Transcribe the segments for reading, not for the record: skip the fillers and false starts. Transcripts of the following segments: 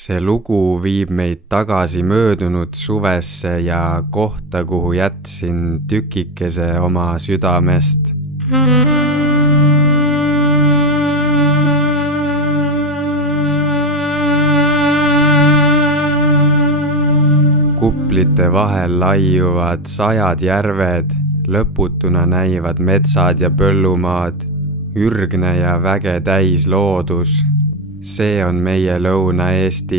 See lugu viib meid tagasi möödunud suvesse ja kohta, kuhu jätsin tükikese oma südamest. Kuplite vahel laiuvad sajad järved, lõputuna näivad metsad ja põllumaad, ürgne ja väge täis loodus. See on meie Lõuna-Eesti.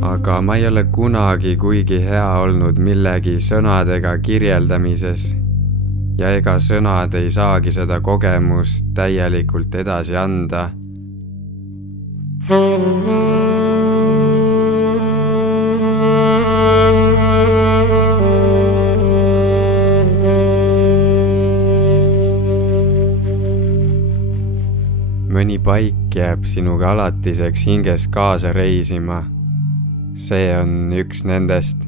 Aga ma ei ole kunagi kuigi hea olnud millegi sõnadega kirjeldamises. Ja ega sõnad ei saagi seda kogemust täielikult edasi anda. Mõni paik jääb sinuga alatiseks hinges kaasa reisima. See on üks nendest.